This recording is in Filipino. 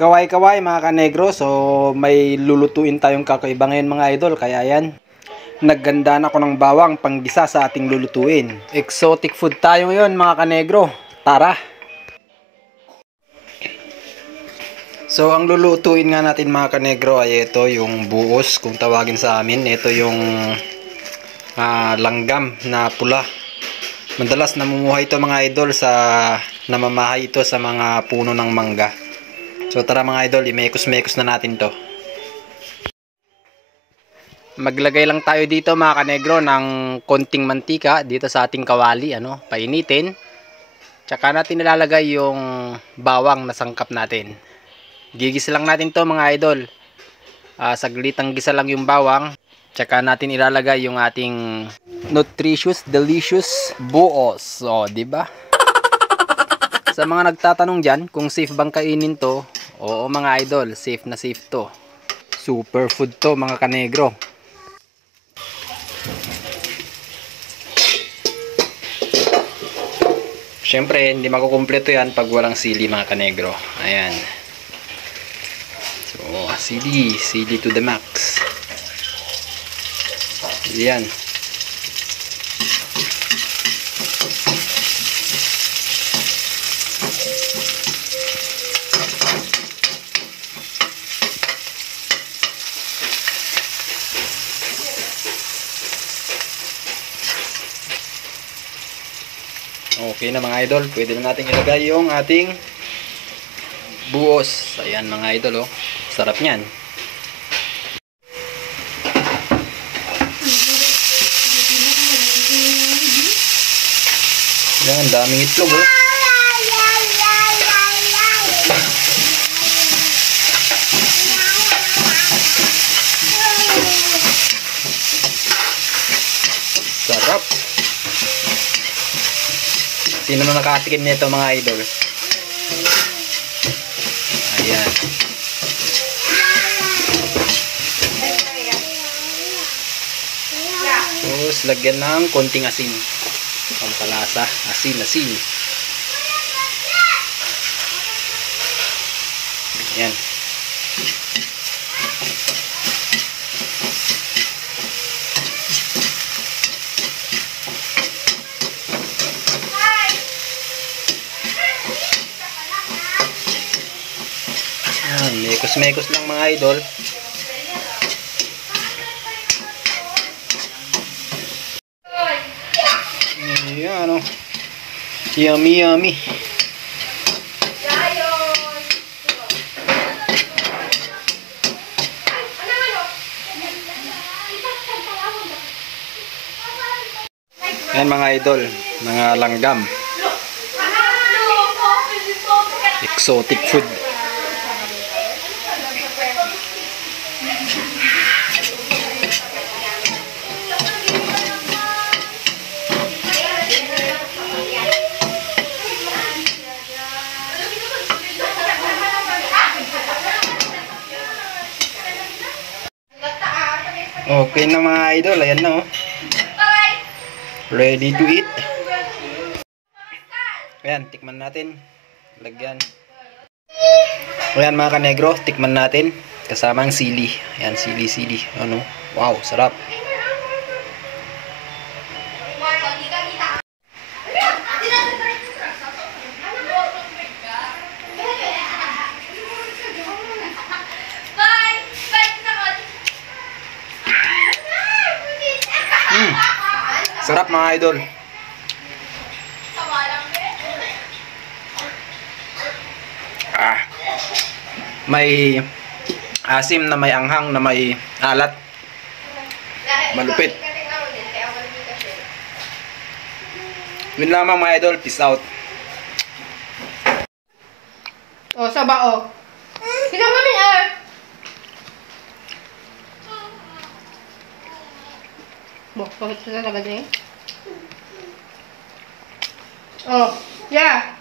Kaway-kaway mga kanegro, so may lulutuin tayong kakaiba ngayon mga idol, kaya yan. Naggandaan ako ng bawang panggisa sa ating lulutuin. Exotic food tayo ngayon mga kanegro, tara! So ang lulutuin nga natin mga kanegro ay ito yung buos kung tawagin sa amin. Ito yung langgam na pula. Madalas namumuhay ito mga idol sa namamahay ito sa mga puno ng mangga. So tara mga idol, imekos-mekos na natin to. Maglagay lang tayo dito mga kanegro ng konting mantika dito sa ating kawali, painitin. Tsaka natin nilalagay yung bawang na sangkap natin. Gigisa lang natin to mga idol. Saglitang gisa lang yung bawang. Tsaka natin ilalagay yung ating nutritious, delicious buos. O, diba? Sa mga nagtatanong dyan kung safe bang kainin to, oo mga idol, safe na safe to. Super food to mga kanegro. Siyempre, hindi makukumpleto yan pag walang sili mga kanegro. Ayan. So, sili to the max. Ayan. Okay na mga idol, pwede na natin ilagay yung ating buos. Ayan mga idol, sarap niyan. Ayan, daming itlog Sarap. Sino na nakatikim nito mga idol? Ayan. Tapos lagyan ng konting asin. Pampalasa. Asin. Ayan. Mekos-mekos lang mga idol. Ayan yummy. Ayan mga idol, mga langgam. Exotic food. Okay na mga idol, ayan na ready to eat. Ayan, tikman natin. Lagyan. Ayan mga kanegro, tikman natin. Kasama ang sili. Ayan, sili. Wow, sarap. Sarap mga idol. May asim na may anghang na may alat. Malupit. Yun lamang mga idol. Peace out. Saba Kita mami bakit sila talaga din? Yeah.